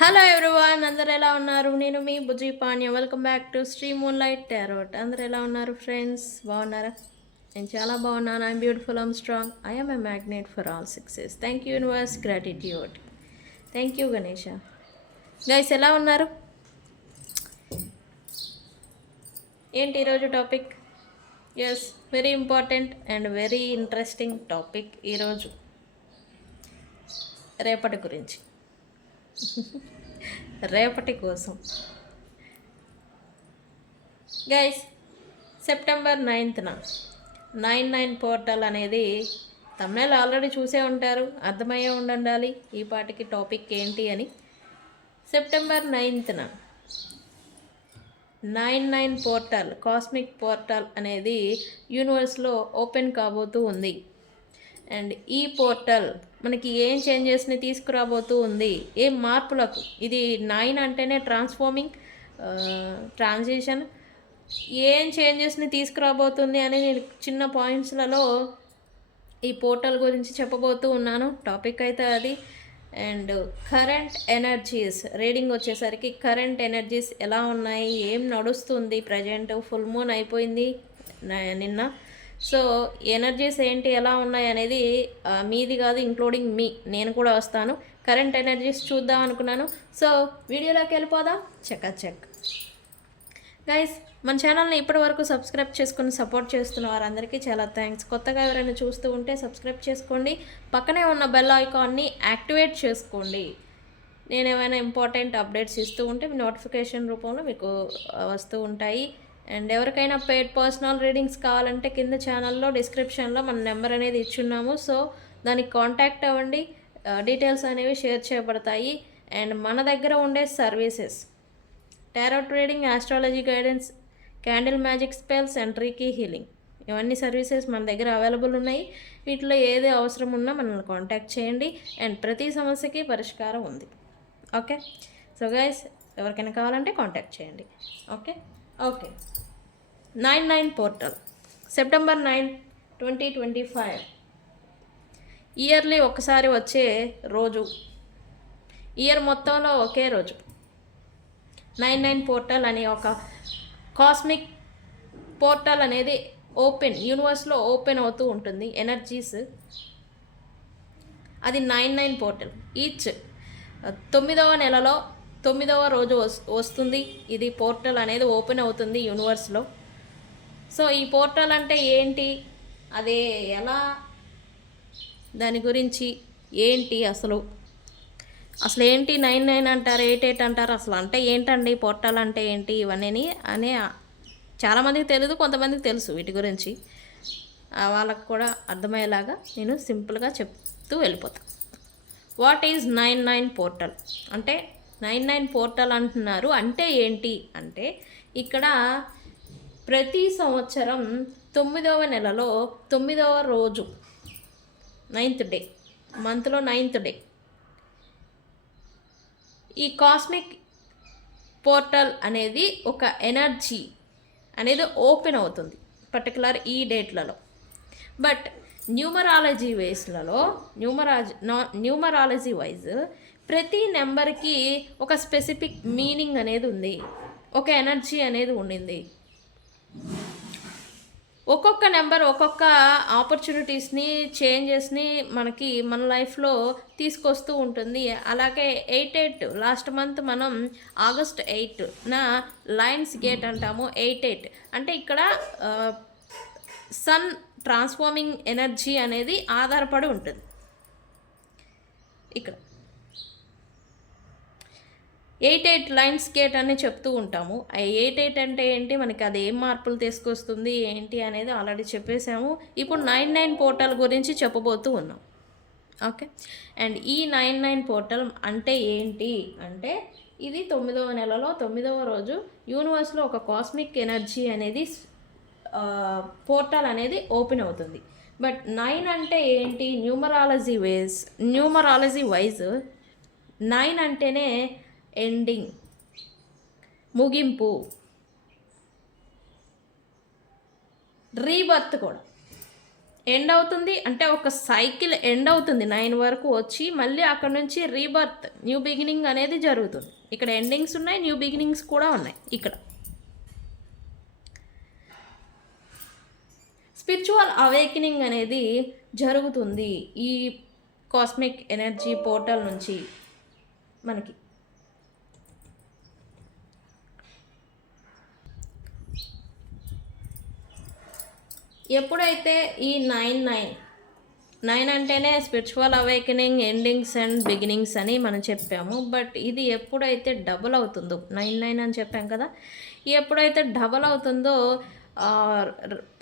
Hello everyone, అందరు ఎలా ఉన్నారు? నేను మీ Bujji Panya. Welcome back to Shri moonlight tarot. అందరు ఎలా ఉన్నారు ఫ్రెండ్స్? బాగున్నారా? నేను చాలా బాగున్నాను. I'm beautiful, I'm strong, I'm a magnet for all success. Thank you universe, gratitude. Thank you Ganesha. Guys ఎలా ఉన్నారు? ఏంటి ఈరోజు topic? Yes, very important and very interesting topic ఈరోజు. రేపటి గురించి, రేపటి కోసం. గైస్, సెప్టెంబర్ 9న 99 పోర్టల్ అనేది తమిళ ఆల్రెడీ చూసే ఉంటారు, అర్థమయ్యే ఉండాలి ఈ పాటికి టాపిక్ ఏంటి అని. సెప్టెంబర్ 9న 99 పోర్టల్, కాస్మిక్ పోర్టల్ అనేది యూనివర్స్లో ఓపెన్ కాబోతూ ఉంది. అండ్ ఈ పోర్టల్ మనకి ఏం చేంజెస్ని తీసుకురాబోతూ ఉంది, ఏం మార్పులకు. ఇది 9 అంటేనే ట్రాన్స్ఫార్మింగ్, ట్రాన్సిషన్. ఏం చేంజెస్ని తీసుకురాబోతుంది అని నేను చిన్న పాయింట్స్లలో ఈ పోర్టల్ గురించి చెప్పబోతూ ఉన్నాను. టాపిక్ అయితే అది. అండ్ కరెంట్ ఎనర్జీస్ రీడింగ్ వచ్చేసరికి కరెంట్ ఎనర్జీస్ ఎలా ఉన్నాయి, ఏం నడుస్తుంది ప్రజెంట్. ఫుల్ మూన్ అయిపోయింది నిన్న. సో ఎనర్జీస్ ఏంటి, ఎలా ఉన్నాయి అనేది మీది కాదు, ఇంక్లూడింగ్ మీ, నేను కూడా వస్తాను. కరెంట్ ఎనర్జీస్ చూద్దాం అనుకున్నాను. సో వీడియోలోకి వెళ్ళిపోదాం. చెక్ గైస్, మన ఛానల్ని ఇప్పటి వరకు సబ్స్క్రైబ్ చేసుకుని సపోర్ట్ చేస్తున్న వారందరికీ చాలా థ్యాంక్స్. కొత్తగా ఎవరైనా చూస్తూ ఉంటే సబ్స్క్రైబ్ చేసుకోండి, పక్కనే ఉన్న బెల్ ఐకాన్ని యాక్టివేట్ చేసుకోండి. నేను ఏమైనా ఇంపార్టెంట్ అప్డేట్స్ ఇస్తూ ఉంటే మీ నోటిఫికేషన్ రూపంలో మీకు వస్తూ ఉంటాయి. అండ్ ఎవరికైనా పెయిడ్ పర్సనల్ రీడింగ్స్ కావాలంటే కింద ఛానల్లో డిస్క్రిప్షన్లో మన నెంబర్ అనేది ఇచ్చున్నాము. సో దానికి కాంటాక్ట్ అవ్వండి, డీటెయిల్స్ అనేవి షేర్ చేయబడతాయి. అండ్ మన దగ్గర ఉండే services tarot trading, astrology guidance, candle magic spells and reiki healing, ఇవన్నీ సర్వీసెస్ మన దగ్గర అవైలబుల్ ఉన్నాయి. వీటిలో ఏది అవసరం ఉన్నా మనల్ని కాంటాక్ట్ చేయండి. అండ్ ప్రతి సమస్యకి పరిష్కారం ఉంది. ఓకే, సో గైస్, ఎవరికైనా కావాలంటే కాంటాక్ట్ చేయండి. ఓకే 99 పోర్టల్ సెప్టెంబర్ 9, 2025 ఇయర్లీ ఒకసారి వచ్చే రోజు, ఇయర్ మొత్తంలో ఒకే రోజు 99 పోర్టల్ అని ఒక కాస్మిక్ పోర్టల్ అనేది ఓపెన్, యూనివర్స్లో ఓపెన్ అవుతూ ఉంటుంది. ఎనర్జీస్ అది 99 పోర్టల్. ఈచ్ 9వ నెలలో 9వ రోజు వస్తుంది. ఇది పోర్టల్ అనేది ఓపెన్ అవుతుంది యూనివర్స్లో. సో ఈ పోర్టల్ అంటే ఏంటి, అదే ఎలా, దాని గురించి ఏంటి, అసలు ఏంటి 99 అంటారు, 88 అంటారు, అసలు అంటే ఏంటండి పోర్టల్ అంటే ఏంటి, ఇవన్నీ అనే చాలామందికి తెలియదు, కొంతమందికి తెలుసు. వీటి గురించి వాళ్ళకు కూడా అర్థమయ్యేలాగా నేను సింపుల్గా చెప్తూ వెళ్ళిపోతాను. వాట్ ఈజ్ 99 పోర్టల్ అంటే, 99 పోర్టల్ అంటున్నారు అంటే ఏంటి అంటే, ఇక్కడ ప్రతి సంవత్సరం 9వ నెలలో 9వ రోజు, 9th డే, మంత్లో 9th డే, ఈ కాస్మిక్ పోర్టల్ అనేది ఒక ఎనర్జీ అనేది ఓపెన్ అవుతుంది పర్టికులర్ ఈ డేట్లలో. బట్ న్యూమరాలజీ వైజ్ ప్రతి నెంబర్కి ఒక స్పెసిఫిక్ మీనింగ్ అనేది ఉంది, ఒక ఎనర్జీ అనేది ఉండింది. ఒక్కొక్క నెంబర్ ఒక్కొక్క ఆపర్చునిటీస్ని, చేంజెస్ని మనకి మన లైఫ్లో తీసుకొస్తూ ఉంటుంది. అలాగే 88 లాస్ట్ మంత్ మనం ఆగస్ట్ 8న లయన్స్ గేట్ అంటాము. 88 అంటే ఇక్కడ సన్ ట్రాన్స్ఫార్మింగ్ ఎనర్జీ అనేది ఆధారపడి ఉంటుంది. ఇక్కడ 88 లైన్స్ గేట్ అని చెప్తూ ఉంటాము. 88 అంటే ఏంటి, మనకి అది ఏం మార్పులు తీసుకొస్తుంది ఏంటి అనేది ఆల్రెడీ చెప్పేసాము. ఇప్పుడు 99 పోర్టల్ గురించి చెప్పబోతూ ఉన్నాం. ఓకే, అండ్ ఈ 99 పోర్టల్ అంటే ఏంటి అంటే, ఇది 9వ నెలలో 9వ రోజు యూనివర్స్లో ఒక కాస్మిక్ ఎనర్జీ అనేది పోర్టల్ అనేది ఓపెన్ అవుతుంది. బట్ 9 అంటే ఏంటి, న్యూమరాలజీ వైజ్ 9 అంటేనే ఎండింగ్, ముగింపు, రీబర్త్ కూడా. ఎండ్ అవుతుంది అంటే ఒక సైకిల్ ఎండ్ అవుతుంది 9 వరకు వచ్చి మళ్ళీ అక్కడ నుంచి రీబర్త్ న్యూ బిగినింగ్ అనేది జరుగుతుంది. ఇక్కడ ఎండింగ్స్ ఉన్నాయి, న్యూ బిగినింగ్స్ కూడా ఉన్నాయి. ఇక్కడ స్పిరిచువల్ అవేకనింగ్ అనేది జరుగుతుంది ఈ కాస్మిక్ ఎనర్జీ పోర్టల్ నుంచి మనకి. ఎప్పుడైతే ఈ 9 అంటేనే spiritual awakening, endings and beginnings అని మనం చెప్పాము. బట్ ఇది ఎప్పుడైతే డబుల్ అవుతుందో 9 అని చెప్పాం కదా, ఎప్పుడైతే డబుల్ అవుతుందో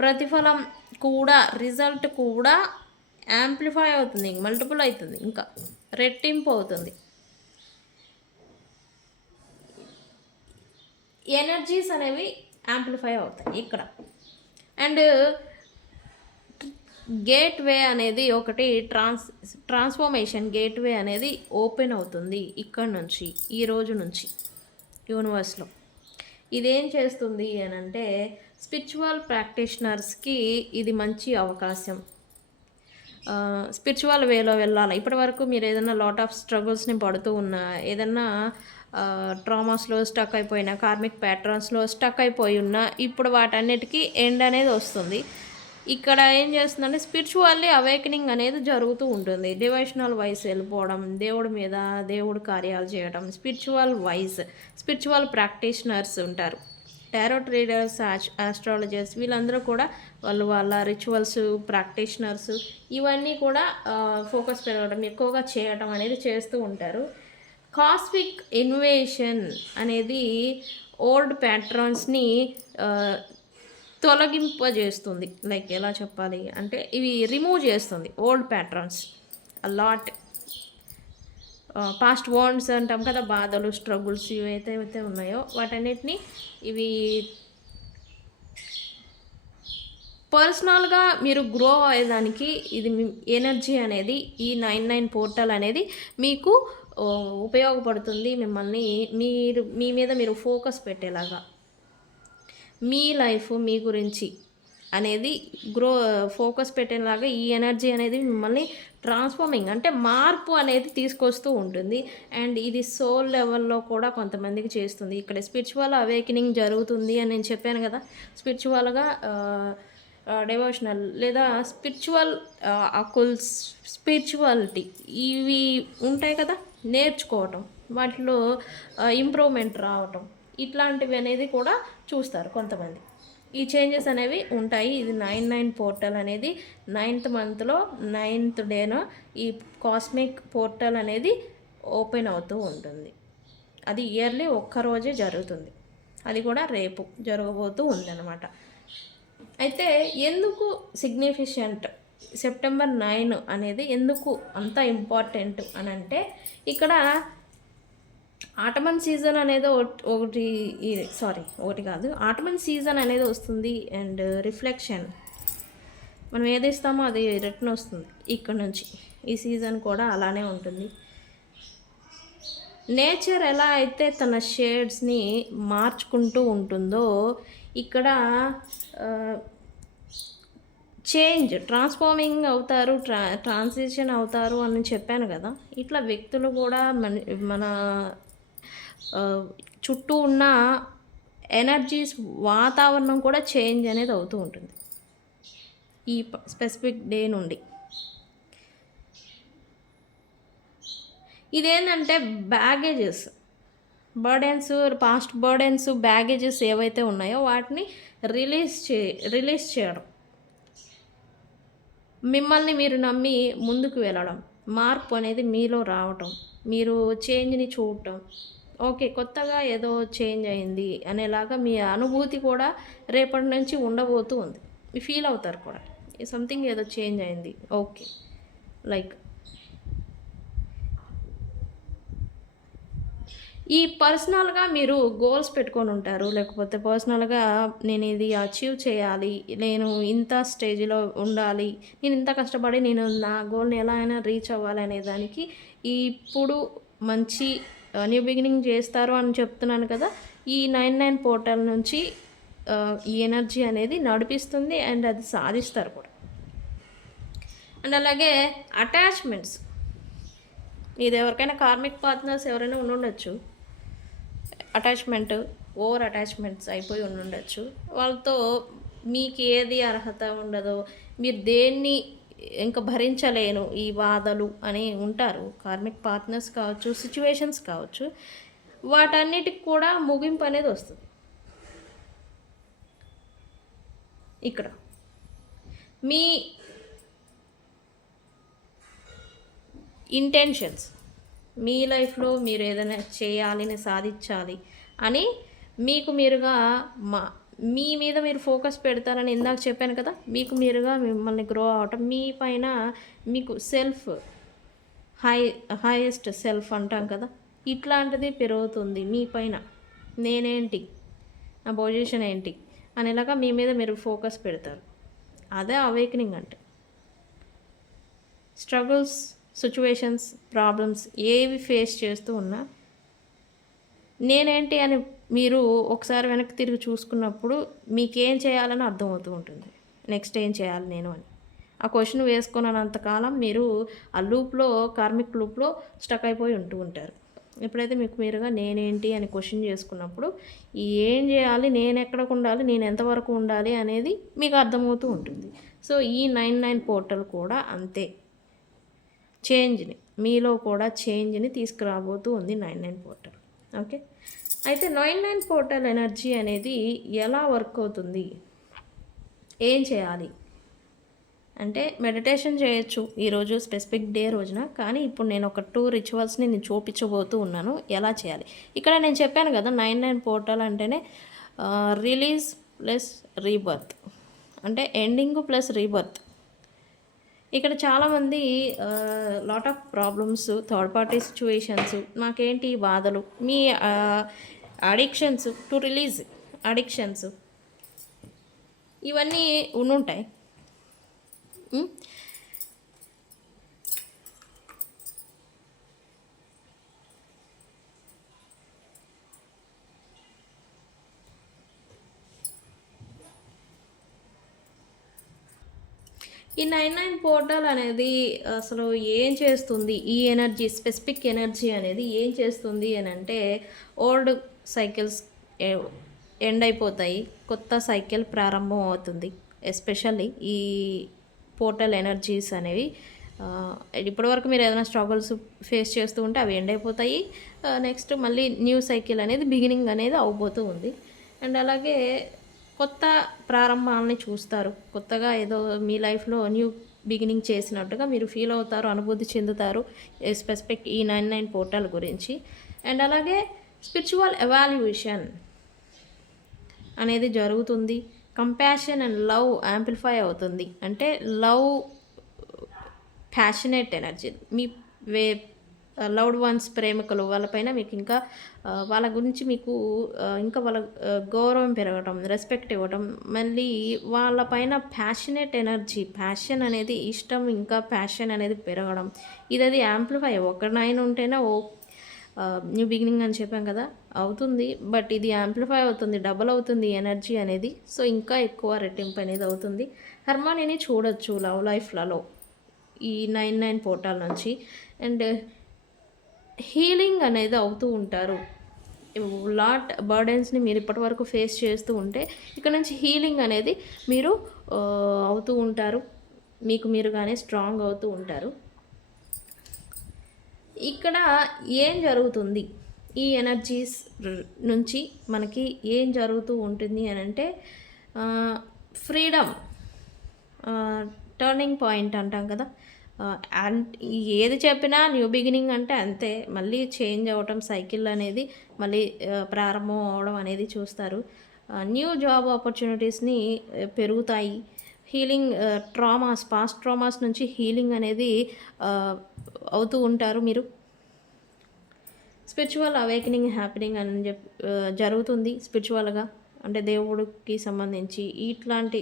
ప్రతిఫలం కూడా, రిజల్ట్ కూడా యాంప్లిఫై అవుతుంది, మల్టిపుల్ అవుతుంది, ఇంకా రెట్టింపు అవుతుంది. ఎనర్జీస్ అనేవి యాంప్లిఫై అవుతాయి ఇక్కడ. అండ్ గేట్ వే అనేది ఒకటి ట్రాన్స్ఫర్మేషన్ గేట్ వే అనేది ఓపెన్ అవుతుంది ఇక్కడ నుంచి, ఈ రోజు నుంచి యూనివర్స్లో. ఇదేం చేస్తుంది అని అంటే స్పిరిచువల్ ప్రాక్టీషనర్స్కి ఇది మంచి అవకాశం. స్పిరిచువల్ వేలో వెళ్ళాలి. ఇప్పటి వరకు మీరు ఏదైనా లాట్ ఆఫ్ స్ట్రగుల్స్ని పడుతూ ఉన్నా, ఏదన్నా ట్రామాస్లో స్టక్ అయిపోయినా, కార్మిక్ ప్యాటర్న్స్లో స్టక్ అయిపోయి ఉన్నా, ఇప్పుడు వాటన్నిటికీ ఎండ్ అనేది వస్తుంది. ఇక్కడ ఏం చేస్తుందంటే స్పిరిచువల్లీ అవేకనింగ్ అనేది జరుగుతూ ఉంటుంది. డివోషనల్ వైస్ వెళ్ళిపోవడం, దేవుడి మీద దేవుడి కార్యాలు చేయడం, స్పిరిచువల్ ప్రాక్టీషనర్స్ ఉంటారు, టారోట్ రీడర్స్, ఆస్ట్రాలజర్స్, వీళ్ళందరూ కూడా వాళ్ళ రిచువల్స్, ప్రాక్టీషనర్స్ ఇవన్నీ కూడా ఫోకస్ పెరగడం, ఎక్కువగా చేయడం అనేది చేస్తూ ఉంటారు. కాస్మిక్ ఇన్వేషన్ అనేది ఓల్డ్ ప్యాట్రన్స్ని తొలగింపజేస్తుంది. లైక్ ఎలా చెప్పాలి అంటే ఇవి రిమూవ్ చేస్తుంది old patterns lot. Past wands అంటాం కదా, బాధలు, స్ట్రగుల్స్ ఏవైతే ఉన్నాయో వాటన్నిటిని ఇవి పర్సనల్గా మీరు గ్రో అయ్యేదానికి ఇది ఎనర్జీ అనేది, ఈ 99 పోర్టల్ అనేది మీకు ఉపయోగపడుతుంది. మిమ్మల్ని మీ మీద మీరు ఫోకస్ పెట్టేలాగా, మీ లైఫ్ మీ గురించి అనేది ఫోకస్ పెట్టేలాగా ఈ ఎనర్జీ అనేది మిమ్మల్ని ట్రాన్స్ఫార్మింగ్ అంటే మార్పు అనేది తీసుకొస్తూ ఉంటుంది. అండ్ ఇది సోల్ లెవెల్లో కూడా కొంతమందికి చేస్తుంది. ఇక్కడ స్పిరిచువల్ అవేకనింగ్ జరుగుతుంది అని నేను చెప్పాను కదా, స్పిరిచువల్గా డివోషనల్ లేదా స్పిరిచువల్ అకుల్స్, స్పిరిచువాలిటీ ఇవి ఉంటాయి కదా, నేర్చుకోవటం, వాటిలో ఇంప్రూవ్మెంట్ రావటం, ఇట్లాంటివి అనేది కూడా చూస్తారు కొంతమంది. ఈ చేంజెస్ అనేవి ఉంటాయి. ఇది 99 పోర్టల్ అనేది 9th మంత్లో 9th డేన ఈ కాస్మిక్ పోర్టల్ అనేది ఓపెన్ అవుతూ ఉంటుంది. అది ఇయర్లీ ఒక్కరోజే జరుగుతుంది, అది కూడా రేపు జరగబోతూ ఉందన్నమాట. అయితే ఎందుకు సిగ్నిఫిషెంట్ సెప్టెంబర్ 9 అనేది ఎందుకు అంత ఇంపార్టెంట్ అని అంటే, ఇక్కడ ఆటమన్ సీజన్ అనేది ఒకటి కాదు, ఆటమన్ సీజన్ అనేది వస్తుంది. అండ్ రిఫ్లెక్షన్, మనం ఏది ఇస్తామో అది రిటర్న్ వస్తుంది ఇక్కడ నుంచి. ఈ సీజన్ కూడా అలానే ఉంటుంది. నేచర్ ఎలా అయితే తన షేడ్స్ని మార్చుకుంటూ ఉంటుందో, ఇక్కడ ట్రాన్స్ఫార్మింగ్ అవుతారు, ట్రాన్సిషన్ అవుతారు అని చెప్పాను కదా. ఇట్లా వ్యక్తులు కూడా మన చుట్టూ ఉన్న ఎనర్జీస్, వాతావరణం కూడా చేంజ్ అనేది అవుతూ ఉంటుంది ఈ స్పెసిఫిక్ డే నుండి. ఇదేంటంటే బ్యాగేజెస్, పాస్ట్ బర్డెన్స్, బ్యాగేజెస్ ఏవైతే ఉన్నాయో వాటిని రిలీజ్ చేయడం, మిమ్మల్ని మీరు నమ్మి ముందుకు వెళ్ళడం, మార్పు అనేది మీలో రావటం, మీరు చేంజ్ని చూడటం. ఓకే, కొత్తగా ఏదో చేంజ్ అయింది అనేలాగా మీ అనుభూతి కూడా రేపటి నుంచి ఉండబోతూ ఉంది. ఫీల్ అవుతారు కూడా, సంథింగ్ ఏదో చేంజ్ అయింది. ఓకే, లైక్ ఈ పర్సనల్గా మీరు గోల్స్ పెట్టుకొని ఉంటారు, లేకపోతే పర్సనల్గా నేను ఇది అచీవ్ చేయాలి, నేను ఇంత స్టేజ్లో ఉండాలి, నేను ఇంత కష్టపడి నేను నా గోల్ని ఎలా అయినా రీచ్ అవ్వాలి అనే దానికి ఇప్పుడు మంచి న్యూ బిగినింగ్ చేస్తారు అని చెప్తున్నాను కదా. ఈ 99 పోర్టల్ నుంచి ఈ ఎనర్జీ అనేది నడిపిస్తుంది అండ్ అది సాధిస్తారు కూడా. అండ్ అలాగే అటాచ్మెంట్స్, ఇది ఎవరికైనా కార్మిక్ పార్ట్నర్స్ ఎవరైనా ఉండుండొచ్చు, అటాచ్మెంట్ ఓవర్ అటాచ్మెంట్స్ అయిపోయి ఉండుండొచ్చు. వాళ్ళతో మీకు ఏది అర్హత ఉండదో, మీరు దేన్ని ఇంకా భరించలేను ఈ బాధలు అని ఉంటారు. కార్మిక్ పార్ట్నర్స్ కావచ్చు, సిచ్యువేషన్స్ కావచ్చు, వాటన్నిటికి కూడా ముగింపు అనేది వస్తుంది. ఇక్కడ మీ ఇంటెన్షన్స్, మీ లైఫ్లో మీరు ఏదైనా చేయాలి, సాధించాలి అని మీకు మీరుగా మీ మీద మీరు ఫోకస్ పెడతారని ఇందాక చెప్పాను కదా. మీకు మీరుగా మిమ్మల్ని గ్రో అవటం, మీ పైన మీకు సెల్ఫ్ హైయెస్ట్ సెల్ఫ్ అంటాం కదా, ఇట్లాంటిది పెరుగుతుంది మీ పైన. నేనేంటి, నా పొజిషన్ ఏంటి అనేలాగా మీ మీద మీరు ఫోకస్ పెడతారు. అదే అవేకనింగ్ అంటే. స్ట్రగుల్స్, సిచ్యువేషన్స్, ప్రాబ్లమ్స్ ఏవి ఫేస్ చేస్తూ ఉన్నా నేనేంటి అని మీరు ఒకసారి వెనక్కి తిరిగి చూసుకున్నప్పుడు మీకేం చేయాలని అర్థమవుతూ ఉంటుంది. నెక్స్ట్ ఏం చేయాలి నేను అని ఆ క్వశ్చన్ వేసుకున్నంతకాలం మీరు ఆ లూప్లో, కార్మిక్ లూప్లో స్టక్ అయిపోయి ఉంటారు. ఎప్పుడైతే మీకు మీరుగా నేనేంటి అని క్వశ్చన్ చేసుకున్నప్పుడు ఏం చేయాలి, నేను ఎక్కడికి ఉండాలి, నేను ఎంతవరకు ఉండాలి అనేది మీకు అర్థమవుతూ ఉంటుంది. సో ఈ 99 పోర్టల్ కూడా అంతే, చేంజ్ని, మీలో కూడా చేంజ్ని తీసుకురాబోతూ ఉంది 99 పోర్టల్. ఓకే, అయితే 99 పోర్టల్ ఎనర్జీ అనేది ఎలా వర్క్ అవుతుంది, ఏం చేయాలి అంటే మెడిటేషన్ చేయొచ్చు ఈరోజు స్పెసిఫిక్ డే రోజున. కానీ ఇప్పుడు నేను ఒక 2 రిచువల్స్ని నేను చూపించబోతూ ఉన్నాను ఎలా చేయాలి. ఇక్కడ నేను చెప్పాను కదా 99 పోర్టల్ అంటేనే రిలీజ్ ప్లస్ రీబర్త్, అంటే ఎండింగ్ ప్లస్ రీబర్త్. ఇక్కడ చాలామంది lot of problems, third party situations, నాకేంటి బాధలు, మీ అడిక్షన్స్ టు రిలీజ్, అడిక్షన్స్ ఇవన్నీ ఉండుంటాయి. ఈ 99 పోర్టల్ అనేది అసలు ఏం చేస్తుంది, ఈ ఎనర్జీ, స్పెసిఫిక్ ఎనర్జీ అనేది ఏం చేస్తుంది అని అంటే, ఓల్డ్ సైకిల్స్ ఎండ్ అయిపోతాయి, కొత్త సైకిల్ ప్రారంభం అవుతుంది. ఎస్పెషల్లీ ఈ పోర్టల్ ఎనర్జీస్ అనేవి ఇప్పటివరకు మీరు ఏదైనా స్ట్రగుల్స్ ఫేస్ చేస్తూ ఉంటే అవి ఎండ్ అయిపోతాయి. నెక్స్ట్ మళ్ళీ న్యూ సైకిల్ అనేది బిగినింగ్ అనేది అవబోతూ ఉంది. అండ్ అలాగే కొత్త ప్రారంభాలని చూస్తారు. కొత్తగా ఏదో మీ లైఫ్లో న్యూ బిగినింగ్ చేసినట్టుగా మీరు ఫీల్ అవుతారు, అనుభూతి చెందుతారు స్పెసిఫిక్ ఈ 99 పోర్టల్ గురించి. అండ్ అలాగే స్పిరిచువల్ ఎవాల్యుయేషన్ అనేది జరుగుతుంది. కంపాషన్ అండ్ లవ్ యాంప్లిఫై అవుతుంది. అంటే లవ్, ప్యాషనేట్ ఎనర్జీ, మీ లవ్డ్ వన్స్, ప్రేమికులు, వాళ్ళపైన మీకు ఇంకా వాళ్ళ గురించి మీకు ఇంకా వాళ్ళ గౌరవం పెరగటం, రెస్పెక్ట్ ఇవ్వటం, మళ్ళీ వాళ్ళపైన ప్యాషనేట్ ఎనర్జీ, ప్యాషన్ అనేది ఇష్టం, ఇంకా ప్యాషన్ అనేది పెరగడం, ఇది యాంప్లిఫై. ఒక 9 ఉంటేనే న్యూ బిగినింగ్ అని చెప్పాం కదా, అవుతుంది. బట్ ఇది యాంప్లిఫై అవుతుంది, డబల్ అవుతుంది ఎనర్జీ అనేది. సో ఇంకా ఎక్కువ రెట్టింపు అనేది అవుతుంది. హార్మోనీని చూడొచ్చు లవ్ లైఫ్లలో ఈ 99 పోర్టల్ నుంచి. అండ్ హీలింగ్ అనేది అవుతూ ఉంటారు. లాట్ బర్డెన్స్ని మీరు ఇప్పటివరకు ఫేస్ చేస్తూ ఉంటే ఇక్కడ నుంచి హీలింగ్ అనేది మీరు అవుతూ ఉంటారు. మీకు మీరుగానే స్ట్రాంగ్ అవుతూ ఉంటారు. ఇక్కడ ఏం జరుగుతుంది, ఈ ఎనర్జీస్ నుంచి మనకి ఏం జరుగుతూ ఉంటుంది అని అంటే, ఫ్రీడమ్, టర్నింగ్ పాయింట్ అంటాం కదా. ఏది చెప్పినా న్యూ బిగినింగ్ అంటే అంతే, మళ్ళీ చేంజ్ అవ్వటం, సైకిల్ అనేది మళ్ళీ ప్రారంభం అవడం అనేది చూస్తారు. న్యూ జాబ్ ఆపర్చునిటీస్ని పెరుగుతాయి. హీలింగ్, ట్రామాస్, పాస్ట్ ట్రామాస్ నుంచి హీలింగ్ అనేది అవుతూ ఉంటారు మీరు. స్పిరిచువల్ అవేకనింగ్ హ్యాపెనింగ్ అని జరుగుతుంది స్పిరిచువల్గా, అంటే దేవుడికి సంబంధించి ఇట్లాంటి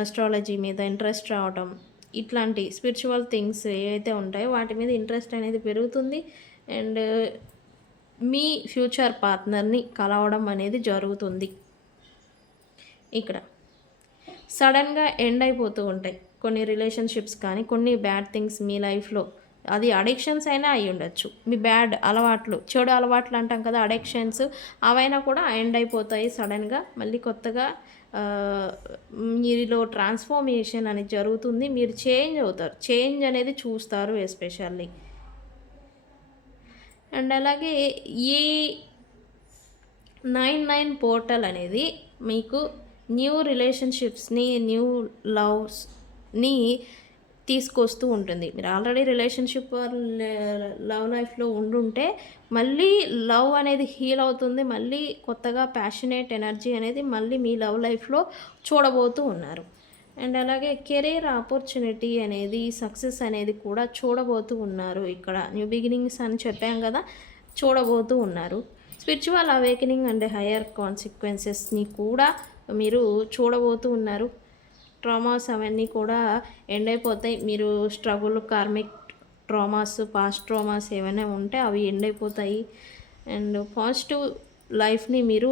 ఆస్ట్రాలజీ మీద ఇంట్రెస్ట్ రావటం, ఇట్లాంటి స్పిరిచువల్ థింగ్స్ ఏవైతే ఉంటాయో వాటి మీద ఇంట్రెస్ట్ అనేది పెరుగుతుంది. అండ్ మీ ఫ్యూచర్ పార్ట్నర్ని కలవడం అనేది జరుగుతుంది. ఇక్కడ సడన్గా ఎండ్ అయిపోతూ ఉంటాయి కొన్ని రిలేషన్షిప్స్ కానీ కొన్ని బ్యాడ్ థింగ్స్ మీ లైఫ్లో. అది అడిక్షన్స్ అయినా అయి ఉండొచ్చు, మీ బ్యాడ్ అలవాట్లు, చెడు అలవాట్లు అంటాం కదా అడిక్షన్స్, అవైనా కూడా ఎండ్ అయిపోతాయి సడన్గా. మళ్ళీ కొత్తగా మీలో ట్రాన్స్ఫర్మేషన్ అనేది జరుగుతుంది, మీరు చేంజ్ అవుతారు, చేంజ్ అనేది చూస్తారు ఎస్పెషల్లీ. అండ్ అలాగే ఈ 99 పోర్టల్ అనేది మీకు న్యూ రిలేషన్షిప్స్ని, న్యూ లవ్స్ని తీసుకొస్తూ ఉంటుంది. మీరు ఆల్రెడీ రిలేషన్షిప్ లవ్ లైఫ్లో ఉండుంటే మళ్ళీ లవ్ అనేది హీల్ అవుతుంది, మళ్ళీ కొత్తగా ప్యాషనేట్ ఎనర్జీ అనేది మళ్ళీ మీ లవ్ లైఫ్లో చూడబోతూ ఉన్నారు. అండ్ అలాగే కెరీర్ ఆపర్చునిటీ అనేది, సక్సెస్ అనేది కూడా చూడబోతూ ఉన్నారు. ఇక్కడ న్యూ బిగినింగ్స్ అని చెప్పాం కదా, చూడబోతూ ఉన్నారు. స్పిరిచువల్ అవేకెనింగ్ అండ్ హయ్యర్ కాన్సిక్వెన్సెస్ని కూడా మీరు చూడబోతూ ఉన్నారు. ట్రామాస్ అవన్నీ కూడా ఎండ్ అయిపోతాయి. మీరు struggle, karmic traumas, past traumas ఏమైనా ఉంటే అవి ఎండ్ అయిపోతాయి. అండ్ పాజిటివ్ లైఫ్ని మీరు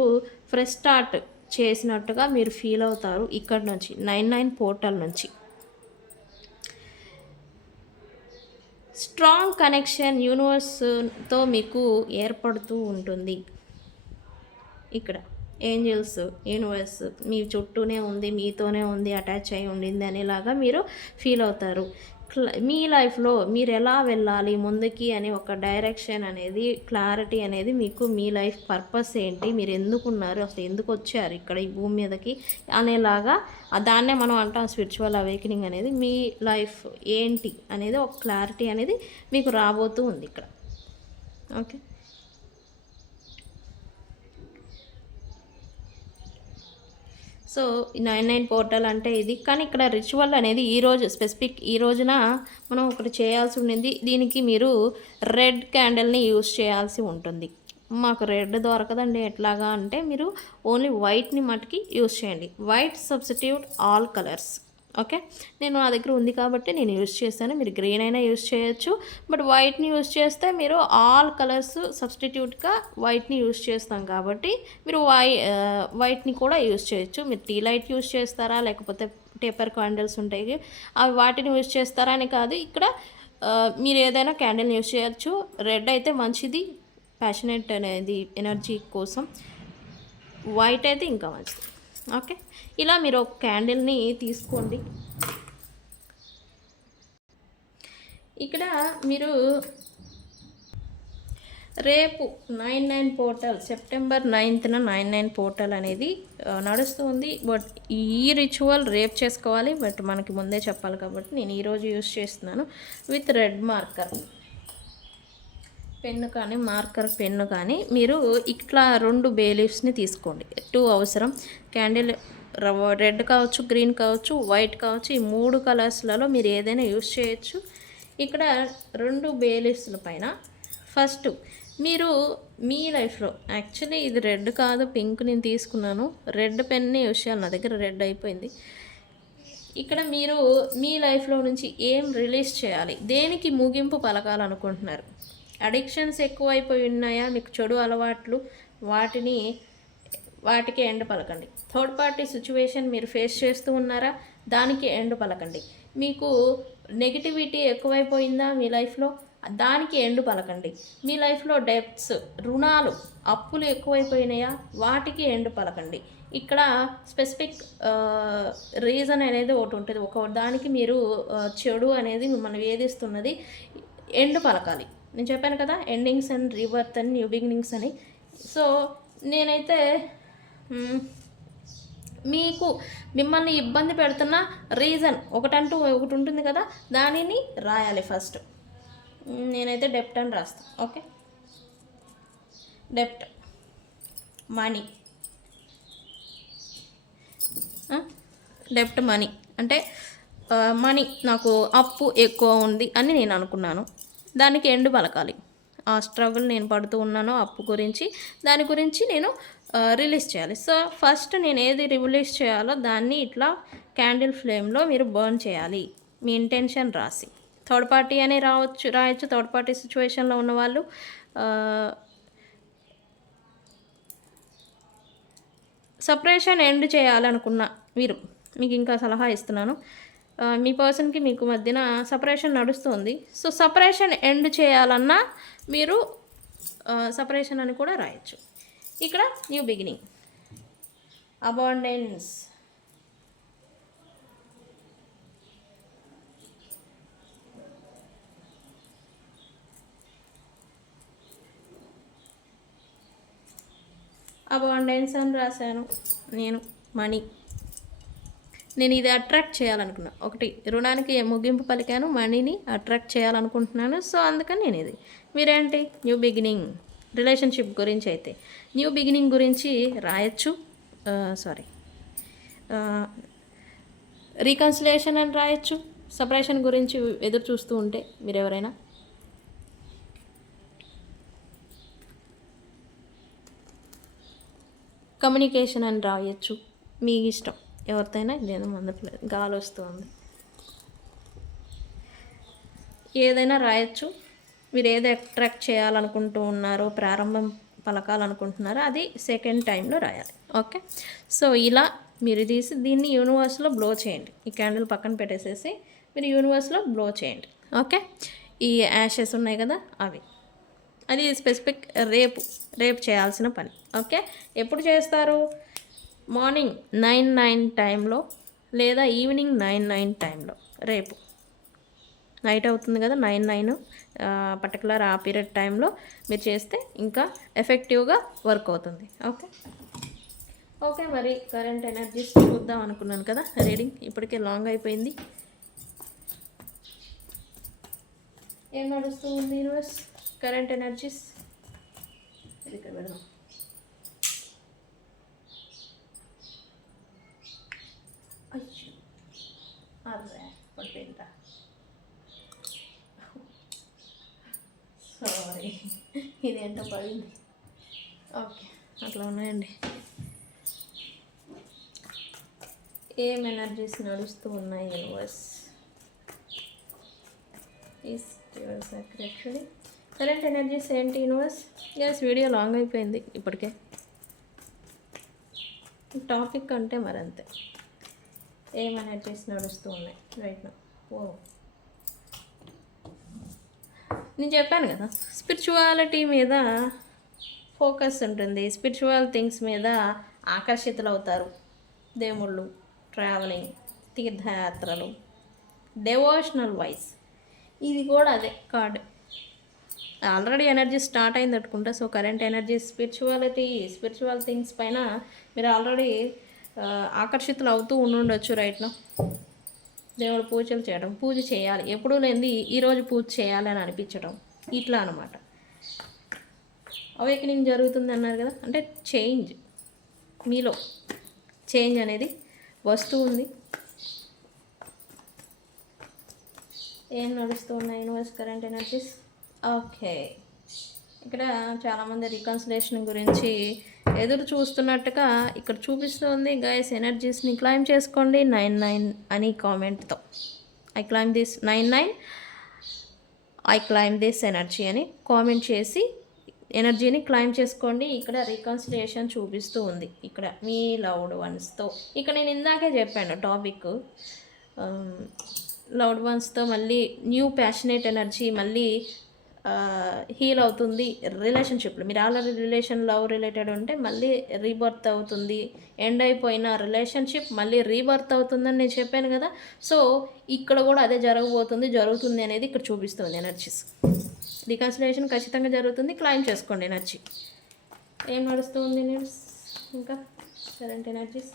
ఫ్రెష్ స్టార్ట్ చేసినట్టుగా మీరు ఫీల్ అవుతారు. ఇక్కడ నుంచి 99 పోర్టల్ నుంచి స్ట్రాంగ్ కనెక్షన్ యూనివర్స్తో మీకు ఏర్పడుతూ ఉంటుంది. ఇక్కడ ఏంజల్స్, యూనివర్స్ మీ చుట్టూనే ఉంది, మీతోనే ఉంది, అటాచ్ అయి ఉండింది అనేలాగా మీరు ఫీల్ అవుతారు. మీ లైఫ్లో మీరు ఎలా వెళ్ళాలి ముందుకి అని ఒక డైరెక్షన్ అనేది, క్లారిటీ అనేది మీకు, మీ లైఫ్ పర్పస్ ఏంటి, మీరు ఎందుకున్నారు, అసలు ఎందుకు వచ్చారు ఇక్కడ ఈ భూమి మీదకి అనేలాగా, దాన్నే మనం అంటాం స్పిరిచువల్ అవేకనింగ్ అనేది. మీ లైఫ్ ఏంటి అనేది ఒక క్లారిటీ అనేది మీకు రాబోతూ ఉంది ఇక్కడ. ఓకే, సో 99 పోర్టల్ అంటే ఇది. కానీ ఇక్కడ రిచువల్ అనేది ఈరోజు స్పెసిఫిక్, ఈ రోజున మనం ఒకటి చేయాల్సి ఉండింది. దీనికి మీరు రెడ్ క్యాండిల్ని యూజ్ చేయాల్సి ఉంటుంది. మాకు రెడ్ దొరకదండి ఎట్లాగా అంటే మీరు ఓన్లీ వైట్ని మటుకి యూజ్ చేయండి. White substitute all colours. Okay, నేను నా దగ్గర ఉంది కాబట్టి నేను యూజ్ చేస్తాను. మీరు గ్రీన్ అయినా యూజ్ చేయొచ్చు, బట్ వైట్ని యూజ్ చేస్తే మీరు ఆల్ కలర్స్ సబ్స్టిట్యూట్గా వైట్ని యూజ్ చేస్తాం కాబట్టి మీరు వైట్ని కూడా యూజ్ చేయొచ్చు. మీరు టీ లైట్ యూజ్ చేస్తారా, లేకపోతే టేపర్ క్యాండిల్స్ ఉంటాయి అవి వాటిని యూజ్ చేస్తారా అని కాదు. ఇక్కడ మీరు ఏదైనా క్యాండిల్ని యూజ్ చేయొచ్చు. రెడ్ అయితే మంచిది ప్యాషనేట్ అనేది ఎనర్జీ కోసం, వైట్ అయితే ఇంకా మంచిది. ఓకే, ఇలా మీరు ఒక క్యాండిల్ని తీసుకోండి. ఇక్కడ మీరు రేపు 99 పోర్టల్, సెప్టెంబర్ 9th 99 పోర్టల్ అనేది నడుస్తుంది. బట్ ఈ రిచువల్ రేపు చేసుకోవాలి, బట్ మనకి ముందే చెప్పాలి కాబట్టి నేను ఈరోజు యూజ్ చేస్తున్నాను. విత్ రెడ్ మార్కర్ పెన్ను కానీ, మార్కర్ పెన్ను కానీ మీరు ఇట్లా 2 బే లీవ్స్ని తీసుకోండి. 2 అవసరం. క్యాండిల్ రెడ్ కావచ్చు, గ్రీన్ కావచ్చు, వైట్ కావచ్చు, ఈ 3 కలర్స్లలో మీరు ఏదైనా యూజ్ చేయొచ్చు. ఇక్కడ 2 బే లీవ్స్ల పైన ఫస్ట్ మీరు మీ లైఫ్లో, యాక్చువల్లీ ఇది రెడ్ కాదు పింక్ నేను తీసుకున్నాను, రెడ్ పెన్ని యూజ్ చేయాలి, నా దగ్గర రెడ్ అయిపోయింది. ఇక్కడ మీరు మీ లైఫ్లో నుంచి ఏం రిలీజ్ చేయాలి, దేనికి ముగింపు పలకాలనుకుంటున్నారు. అడిక్షన్స్ ఎక్కువైపోయి ఉన్నాయా, మీకు చెడు అలవాట్లు, వాటికి ఎండ్ పలకండి. థర్డ్ పార్టీ సిచ్యువేషన్ మీరు ఫేస్ చేస్తూ ఉన్నారా, దానికి ఎండ్ పలకండి. మీకు నెగిటివిటీ ఎక్కువైపోయిందా మీ లైఫ్లో, దానికి ఎండ్ పలకండి. మీ లైఫ్లో డెబ్ట్స్, రుణాలు, అప్పులు ఎక్కువైపోయినాయా, వాటికి ఎండ్ పలకండి. ఇక్కడ స్పెసిఫిక్ రీజన్ అనేది ఒకటి ఉంటుంది. ఒక దానికి మీరు చెడు అనేది మిమ్మల్ని వేధిస్తున్నది, ఎండ్ పలకాలి. నేను చెప్పాను కదా endings and రివర్త్ and new beginnings అని. సో నేనైతే మీకు మిమ్మల్ని ఇబ్బంది పెడుతున్న రీజన్ ఒకటంటూ ఒకటి ఉంటుంది కదా, దానిని రాయాలి ఫస్ట్. నేనైతే డెప్ట్ అని రాస్తాను. ఓకే, డెప్ట్ మనీ, డెప్ట్ మనీ అంటే మనీ, నాకు అప్పు ఎక్కువ ఉంది అని నేను అనుకున్నాను, దానికి ఎండ్ పలకాలి. ఆ స్ట్రగుల్ నేను పడుతూ ఉన్నానో అప్పు గురించి, దాని గురించి నేను రిలీజ్ చేయాలి. సో ఫస్ట్ నేను ఏది రిలీజ్ చేయాలో దాన్ని ఇట్లా క్యాండిల్ ఫ్లేమ్లో మీరు బర్న్ చేయాలి, మీ ఇంటెన్షన్ రాసి. థర్డ్ పార్టీ అని రాయొచ్చు. థర్డ్ పార్టీ సిచ్యువేషన్లో ఉన్నవాళ్ళు సపరేషన్ ఎండ్ చేయాలనుకున్న మీరు మీకు ఇంకా సలహా ఇస్తున్నాను. మీ పర్సన్కి మీకు మధ్యన సపరేషన్ నడుస్తుంది. సో సపరేషన్ ఎండ్ చేయాలన్నా మీరు సపరేషన్ అని కూడా రాయొచ్చు. ఇక్కడ న్యూ బిగినింగ్, అబాండెన్స్, అబాండెన్స్ అని రాశాను నేను. మనీ, నేను ఇది అట్రాక్ట్ చేయాలనుకున్నా. ఒకటి, రుణానికి ముగింపు పలికాను, మనీని అట్రాక్ట్ చేయాలనుకుంటున్నాను. సో అందుకని నేను ఇది. మీరేంటి, న్యూ బిగినింగ్, రిలేషన్షిప్ గురించి అయితే న్యూ బిగినింగ్ గురించి రాయొచ్చు. సారీ, రీకన్సిలేషన్ అని రాయొచ్చు. సపరేషన్ గురించి ఎదురు చూస్తూ ఉంటే మీరు ఎవరైనా, కమ్యూనికేషన్ అని రాయొచ్చు. మీ ఇష్టం, ఎవరితోనైనా. నేను అందట్లేదు, గాలి వస్తుంది. ఏదైనా రాయొచ్చు. మీరు ఏది అట్రాక్ట్ చేయాలనుకుంటూ ఉన్నారో, ప్రారంభం పలకాలనుకుంటున్నారో అది సెకండ్ టైంలో రాయాలి. ఓకే, సో ఇలా మీరు తీసి దీన్ని యూనివర్స్లో బ్లో చేయండి. ఈ క్యాండిల్ పక్కన పెట్టేసేసి మీరు యూనివర్స్లో బ్లో చేయండి. ఓకే, ఈ యాషెస్ ఉన్నాయి కదా అవి, అది స్పెసిఫిక్ రేపు చేయాల్సిన పని. ఓకే, ఎప్పుడు చేస్తారు? మార్నింగ్ 9 టైంలో లేదా ఈవినింగ్ 9 టైంలో. రేపు నైట్ అవుతుంది కదా, 9 పర్టికులర్ ఆ పీరియడ్ టైంలో మీరు చేస్తే ఇంకా ఎఫెక్టివ్గా వర్క్ అవుతుంది. ఓకే ఓకే మరి కరెంట్ ఎనర్జీస్ చూద్దాం అనుకున్నాను కదా రీడింగ్, ఇప్పటికే లాంగ్ అయిపోయింది. ఏం నడుస్తూ ఉంది యూనివర్స్? కరెంట్ ఎనర్జీస్ ఇక్కడ పెడదాం. అయ్యో అదే పడిపోయిందా, సారీ, ఇదేంటో పడింది. ఓకే, అట్లా ఉన్నాయండి. ఏం ఎనర్జీస్ నడుస్తూ ఉన్నాయి universe? Is secretary current energies ఏంటి యూనివర్స్? ఎస్, వీడియో లాంగ్ అయిపోయింది ఇప్పటికే. టాపిక్ అంటే మరంతే. ఏం ఎనర్జీస్ నడుస్తూ ఉన్నాయి రైట్ నా? ఓ, నేను చెప్పాను కదా, స్పిరిచువాలిటీ మీద ఫోకస్ ఉంటుంది. స్పిరిచువల్ థింగ్స్ మీద ఆకర్షితులు అవుతారు. దేవుళ్ళు, ట్రావెలింగ్, తీర్థయాత్రలు, డెవోషనల్ వైజ్. ఇది కూడా అదే కార్డ్. ఆల్రెడీ ఎనర్జీ స్టార్ట్ అయింది అనుకుంటా. So current energy spiritual things పైన మీరు ఆల్రెడీ ఆకర్షితులు అవుతూ ఉండొచ్చు రైట్ నా. దేవుడు పూజలు చేయడం, పూజ చేయాలి, ఎప్పుడూ లేనిది ఈరోజు పూజ చేయాలి అని అనిపించడం, ఇట్లా అనమాట. అవేకనింగ్ జరుగుతుంది అన్నారు కదా, అంటే చేంజ్, మీలో చేంజ్ అనేది వస్తూ ఉంది. ఏం నడుస్తూ ఉన్నాయి యూనివర్స్ కరెంట్ ఎనర్జీస్? ఓకే, ఇక్కడ చాలామంది రీకన్సిలేషన్ గురించి ఎదురు చూస్తున్నట్టుగా ఇక్కడ చూపిస్తుంది. గైస్, ఎనర్జీస్ని క్లైమ్ చేసుకోండి 99 అని కామెంట్తో. I claim this 99, I claim this energy అని కామెంట్ చేసి ఎనర్జీని క్లైమ్ చేసుకోండి. ఇక్కడ రీకన్సిలియేషన్ చూపిస్తూ ఉంది. ఇక్కడ మీ లవ్డ్ వన్స్తో, ఇక్కడ నేను ఇందాకే చెప్పాను టాపిక్, లవ్డ్ వన్స్తో మళ్ళీ న్యూ ప్యాషనేట్ ఎనర్జీ మళ్ళీ హీల్ అవుతుంది. రిలేషన్షిప్లో మీరు ఆల్రెడీ లవ్ రిలేటెడ్ ఉంటే మళ్ళీ రీబర్త్ అవుతుంది. ఎండ్ అయిపోయిన రిలేషన్షిప్ మళ్ళీ రీబర్త్ అవుతుందని నేను చెప్పాను కదా. సో ఇక్కడ కూడా అదే జరుగుతుంది అనేది ఇక్కడ చూపిస్తుంది ఎనర్జీస్. రీకన్సిలియేషన్ ఖచ్చితంగా జరుగుతుంది, క్లైమ్ చేసుకోండి ఎనర్జీ. ఏం నడుస్తుంది ఇంకా కరెంట్ ఎనర్జీస్?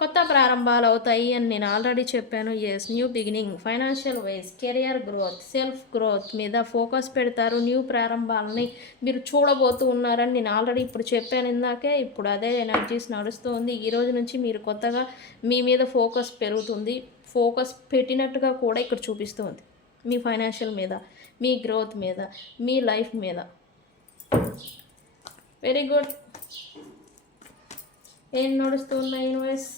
కొత్త ప్రారంభాలు అవుతాయి అని నేను ఆల్రెడీ చెప్పాను. Yes, new beginning, financial wise, career growth, self growth మీద ఫోకస్ పెడతారు. న్యూ ప్రారంభాలని మీరు చూడబోతూ ఉన్నారని నేను ఆల్రెడీ ఇప్పుడు చెప్పాను ఇందాకే. ఇప్పుడు అదే ఎనర్జీస్ నడుస్తూ ఉంది. ఈ రోజు నుంచి మీరు కొత్తగా మీ మీద ఫోకస్ పెరుగుతుంది. ఫోకస్ పెట్టినట్టుగా కూడా ఇక్కడ చూపిస్తూ ఉంది. మీ ఫైనాన్షియల్ మీద, మీ గ్రోత్ మీద, మీ లైఫ్ మీద. Very good. ఏం నడుస్తున్నాయి యూనివర్స్?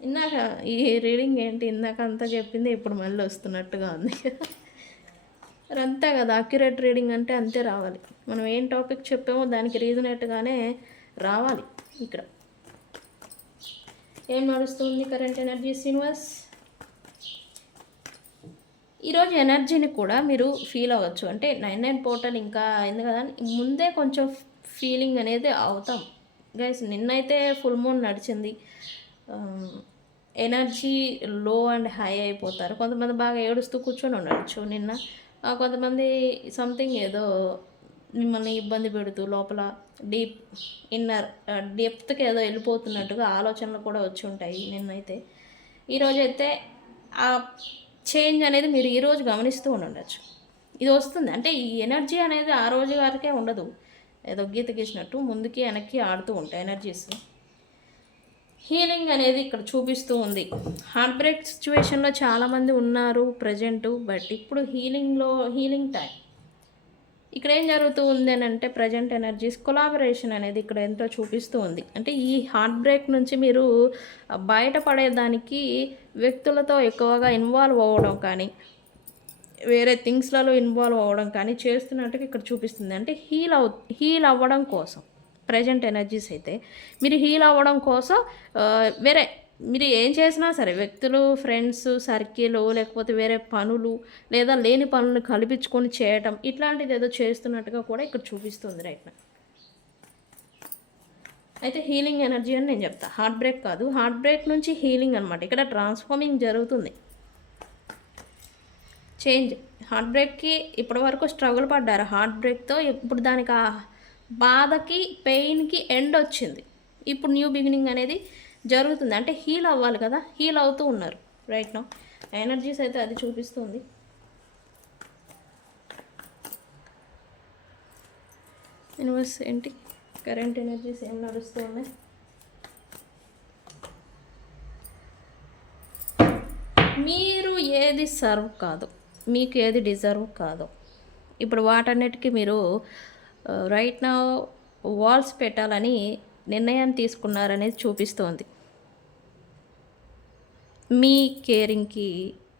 ఇందాక ఈ రీడింగ్ ఏంటి, ఇందాక అంతా చెప్పింది ఇప్పుడు మళ్ళీ వస్తున్నట్టుగా ఉంది. మరి అంతే కదా, అక్యురేట్ రీడింగ్ అంటే అంతే రావాలి. మనం ఏం టాపిక్ చెప్పామో దానికి రీజనేట్గానే రావాలి. ఇక్కడ ఏం నడుస్తుంది కరెంట్ ఎనర్జీస్ యూనివర్స్? ఈరోజు ఎనర్జీని కూడా మీరు ఫీల్ అవ్వచ్చు. అంటే 99 పోర్టల్ ఇంకా అయింది కదా అని ముందే కొంచెం ఫీలింగ్ అనేది అవుతాం గైస్. నిన్నైతే ఫుల్ మూన్ నడిచింది. ఎనర్జీ లో అండ్ హై అయిపోతారు. కొంతమంది బాగా ఏడుస్తూ కూర్చొని ఉండొచ్చు నిన్న. కొంతమంది సంథింగ్ ఏదో మిమ్మల్ని ఇబ్బంది పెడుతూ లోపల డీప్ ఇన్నర్ డెప్త్కి ఏదో వెళ్ళిపోతున్నట్టుగా ఆలోచనలు కూడా వచ్చి ఉంటాయి నిన్నైతే. ఈరోజైతే ఆ చేంజ్ అనేది మీరు ఈరోజు గమనిస్తూ ఉండొచ్చు. ఇది వస్తుంది అంటే ఈ ఎనర్జీ అనేది ఆ రోజు వరకే ఉండదు. ఏదో గీత గీసినట్టు ముందుకి వెనక్కి ఆడుతూ ఉంటాయి ఎనర్జీస్. హీలింగ్ అనేది ఇక్కడ చూపిస్తూ ఉంది. హార్ట్ బ్రేక్ సిచ్యువేషన్లో చాలామంది ఉన్నారు ప్రజెంటు. బట్ ఇప్పుడు హీలింగ్ టైం. ఇక్కడ ఏం జరుగుతూ ఉంది అని అంటే ప్రజెంట్ ఎనర్జీస్ కొలాబరేషన్ అనేది ఇక్కడ ఎంతో చూపిస్తూ ఉంది. అంటే ఈ హార్ట్ బ్రేక్ నుంచి మీరు బయటపడేదానికి వ్యక్తులతో ఎక్కువగా ఇన్వాల్వ్ అవ్వడం కానీ వేరే థింగ్స్లలో ఇన్వాల్వ్ అవ్వడం కానీ చేస్తున్నట్టుగా ఇక్కడ చూపిస్తుంది. అంటే హీల్ అవ్వడం కోసం ప్రజెంట్ ఎనర్జీస్ అయితే మీరు హీల్ అవ్వడం కోసం వేరే మీరు ఏం చేసినా సరే వ్యక్తులు, ఫ్రెండ్స్, సర్కిల్, లేకపోతే వేరే పనులు లేదా లేని పనులను కల్పించుకొని చేయటం ఇట్లాంటిది ఏదో చేస్తున్నట్టుగా కూడా ఇక్కడ చూపిస్తుంది రైట్ నా. అయితే హీలింగ్ ఎనర్జీ అని నేను చెప్తా. హార్ట్ బ్రేక్ కాదు, హార్ట్ బ్రేక్ నుంచి హీలింగ్ అనమాట. ఇక్కడ ట్రాన్స్ఫార్మింగ్ జరుగుతుంది, చేంజ్. హార్ట్ బ్రేక్కి ఇప్పటి వరకు స్ట్రగుల్ పడ్డారు హార్ట్ బ్రేక్తో. ఇప్పుడు దానికి ఆ బాధకి పెయిన్కి ఎండ్ వచ్చింది. ఇప్పుడు న్యూ బిగినింగ్ అనేది జరుగుతుంది. అంటే హీల్ అవ్వాలి కదా, హీల్ అవుతూ ఉన్నారు రైట్ నౌ. ఎనర్జీస్ అయితే అది చూపిస్తుంది. యూనివర్స్ ఏంటి కరెంట్ ఎనర్జీస్ ఏం నడుస్తూ ఉన్నాయి? మీరు ఏది సర్వ్ కాదు, మీకు ఏది డిజర్వ్ కాదు, ఇప్పుడు వాటన్నిటికీ మీరు రైట్ నౌ వాల్స్ పెట్టాలని నిర్ణయం తీసుకున్నారనేది చూపిస్తోంది. మీ కేరింగ్కి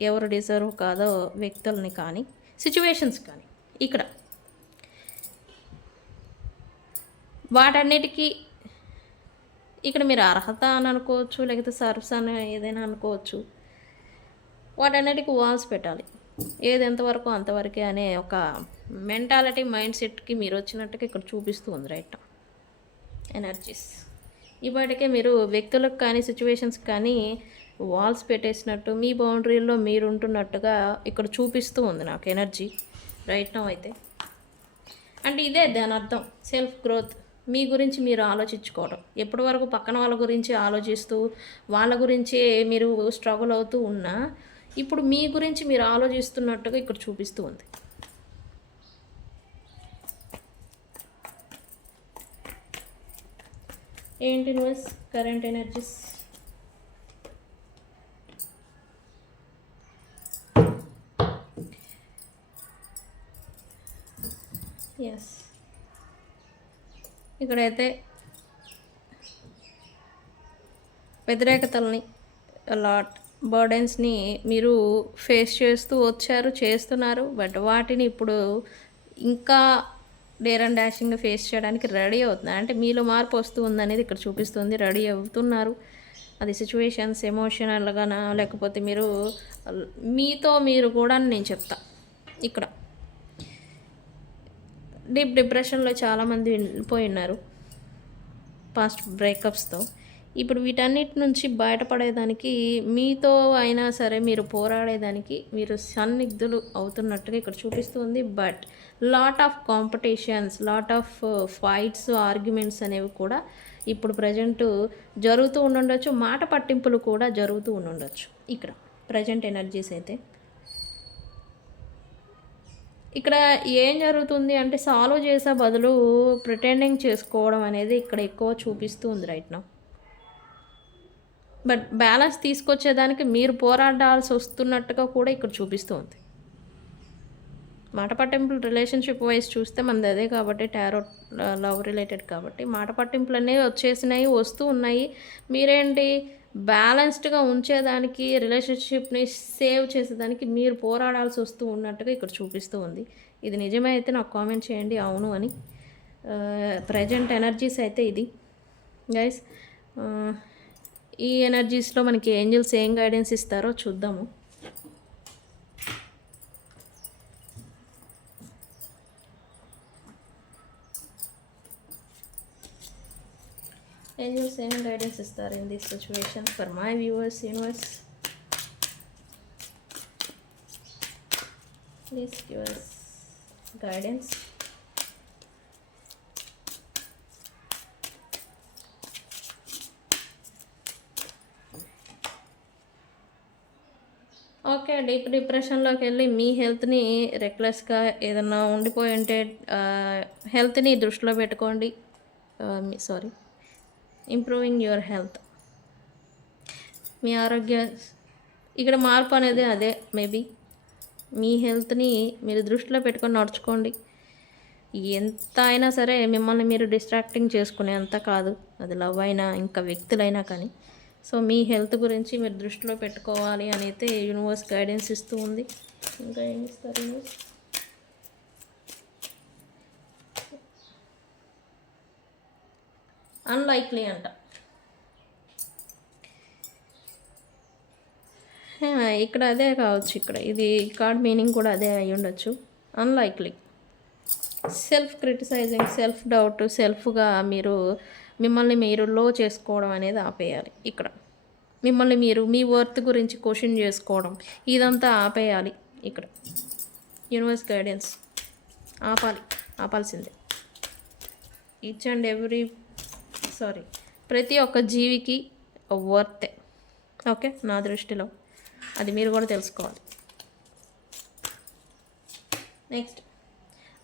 ఎవరు డిజర్వ్ కాదో వ్యక్తుల్ని కానీ సిచ్యువేషన్స్ కానీ ఇక్కడ వాటన్నిటికీ ఇక్కడ మీరు అర్హత అని అనుకోవచ్చు, లేకపోతే సర్వ్స్ అని ఏదైనా అనుకోవచ్చు. వాటన్నిటికీ వాల్స్ పెట్టాలి. ఏది ఎంతవరకు అంతవరకే అనే ఒక మెంటాలిటీ మైండ్ సెట్కి మీరు వచ్చినట్టుగా ఇక్కడ చూపిస్తూ ఉంది రైట్ ఎనర్జీస్. ఇప్పటికే మీరు వ్యక్తులకు కానీ సిచ్యువేషన్స్ కానీ వాల్స్ పెట్టేసినట్టు మీ బౌండరీల్లో మీరు ఉంటున్నట్టుగా ఇక్కడ చూపిస్తూ ఉంది నాకు ఎనర్జీ రైట్ నౌ అయితే. అంటే ఇదే దాని అర్థం, సెల్ఫ్ గ్రోత్. మీ గురించి మీరు ఆలోచించుకోవడం. ఎప్పటి వరకు పక్కన వాళ్ళ గురించి ఆలోచిస్తూ వాళ్ళ గురించే మీరు స్ట్రగుల్ అవుతూ ఉన్నా ఇప్పుడు మీ గురించి మీరు ఆలోచిస్తున్నట్టుగా ఇక్కడ చూపిస్తూ ఉంది. ఏంటి న్యూస్ కరెంట్ ఎనర్జీస్? ఎస్, ఇక్కడైతే వ్యతిరేకతల్ని లాట్ బర్డెన్స్ని మీరు ఫేస్ చేస్తూ వచ్చారు, చేస్తున్నారు. బట్ వాటిని ఇప్పుడు ఇంకా డేర్ అండ్ డాషింగ్గా ఫేస్ చేయడానికి రెడీ అవుతున్నారు. అంటే మీలో మార్పు వస్తూ ఉందనేది ఇక్కడ చూపిస్తుంది. రెడీ అవుతున్నారు. అది సిచ్యువేషన్స్ ఎమోషనల్గానా లేకపోతే మీరు మీతో మీరు కూడా నేను చెప్తా. ఇక్కడ డీప్ డిప్రెషన్లో చాలామంది వెళ్ళిపోయి ఉన్నారు పాస్ట్ బ్రేకప్స్తో. ఇప్పుడు వీటన్నిటి నుంచి బయటపడేదానికి మీతో అయినా సరే మీరు పోరాడేదానికి మీరు సన్నిగ్ధులు అవుతున్నట్టుగా ఇక్కడ చూపిస్తుంది. But lot of competitions, lot of fights, arguments అనేవి కూడా ఇప్పుడు ప్రజెంట్ జరుగుతూ ఉండొచ్చు. మాట పట్టింపులు కూడా జరుగుతూ ఉండొచ్చు ఇక్కడ ప్రజెంట్ ఎనర్జీస్ అయితే. ఇక్కడ ఏం జరుగుతుంది అంటే సాల్వ్ చేసే బదులు ప్రిటెండింగ్ చేసుకోవడం అనేది ఇక్కడ ఎక్కువ చూపిస్తూ ఉంది రైట్ నౌ. బట్ బ్యాలెన్స్ తీసుకొచ్చేదానికి మీరు పోరాడాల్సి వస్తున్నట్టుగా కూడా ఇక్కడ చూపిస్తూ ఉంది. మాట పట్టింపులు రిలేషన్షిప్ వైజ్ చూస్తే మనది అదే కాబట్టి టారో లవ్ రిలేటెడ్ కాబట్టి మాట పట్టింపులు అనేవి వచ్చేసినాయి, వస్తూ ఉన్నాయి. మీరేంటి బ్యాలెన్స్డ్గా ఉంచేదానికి, రిలేషన్షిప్ని సేవ్ చేసేదానికి మీరు పోరాడాల్సి వస్తూ ఉన్నట్టుగా ఇక్కడ చూపిస్తూ ఉంది. ఇది నిజమే అయితే నాకు కామెంట్ చేయండి అవును అని. ప్రజెంట్ ఎనర్జీస్ అయితే ఇది గైస్. ఈ ఎనర్జీస్లో మనకి ఏంజల్స్ ఏం గైడెన్స్ ఇస్తారో చూద్దాము. ఏంజల్స్ ఏం గైడెన్స్ ఇస్తారు in this situation for my viewers universe. Please give us guidance. Okay, deep డిప్రెషన్లోకి వెళ్ళి మీ హెల్త్ని రెక్లెస్గా ఏదన్నా ఉండిపోయి ఉంటే హెల్త్ని దృష్టిలో పెట్టుకోండి. Sorry, improving your health. మీ ఆరోగ్య ఇక్కడ మార్పు అనేది అదే మేబీ మీ హెల్త్ని మీరు దృష్టిలో పెట్టుకొని నడుచుకోండి. ఎంత అయినా సరే మిమ్మల్ని మీరు డిస్ట్రాక్టింగ్ చేసుకునే అంత కాదు, అది లవ్ అయినా ఇంకా వ్యక్తులైనా కానీ. సో మీ హెల్త్ గురించి మీరు దృష్టిలో పెట్టుకోవాలి అని అయితే యూనివర్స్ గైడెన్స్ ఇస్తూ ఉంది. ఇంకా ఏం ఇస్తారు యూనివర్స్? అన్లైక్లీ అంట. ఇక్కడ అదే కావచ్చు, ఇక్కడ ఇది కార్డ్ మీనింగ్ కూడా అదే అయి ఉండొచ్చు. Unlikely, self criticising, self doubt, సెల్ఫ్గా మిమ్మల్ని మీరు లో చేసుకోవడం అనేది ఆపేయాలి. ఇక్కడ మిమ్మల్ని మీరు మీ వర్త్ గురించి క్వశ్చన్ చేసుకోవడం ఇదంతా ఆపేయాలి. ఇక్కడ యూనివర్స్ గైడెన్స్ ఆపాల్సిందే. ఈచ్ అండ్ ఎవ్రీ ప్రతి ఒక్క జీవికి వర్తే. ఓకే, నా దృష్టిలో అది మీరు కూడా తెలుసుకోవాలి. నెక్స్ట్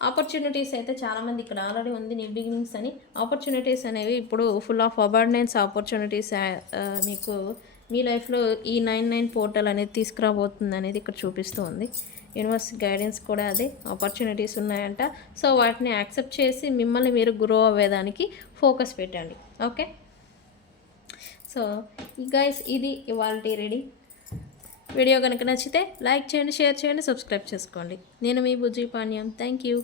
ఆపర్చునిటీస్ అయితే చాలామంది ఇక్కడ ఆల్రెడీ ఉంది న్యూ బిగినింగ్స్ అని. ఆపర్చునిటీస్ అనేవి ఇప్పుడు ఫుల్ ఆఫ్ అబాండెన్స్ ఆపర్చునిటీస్ మీకు మీ లైఫ్లో ఈ 99 పోర్టల్ అనేది తీసుకురాబోతుంది అనేది ఇక్కడ చూపిస్తూ ఉంది. యూనివర్స్ గైడెన్స్ కూడా అదే, ఆపర్చునిటీస్ ఉన్నాయంట. సో వాటిని యాక్సెప్ట్ చేసి మిమ్మల్ని మీరు గ్రో అవ్వేదానికి ఫోకస్ పెట్టండి. ఓకే, సో గైస్ ఇది ఇవాల్టి రీడింగ్. వీడియో కనుక నచ్చితే లైక్ చేయండి, షేర్ చేయండి, సబ్స్క్రైబ్ చేసుకోండి. నేను మీ బుజ్జి పాణ్యం. Thank you.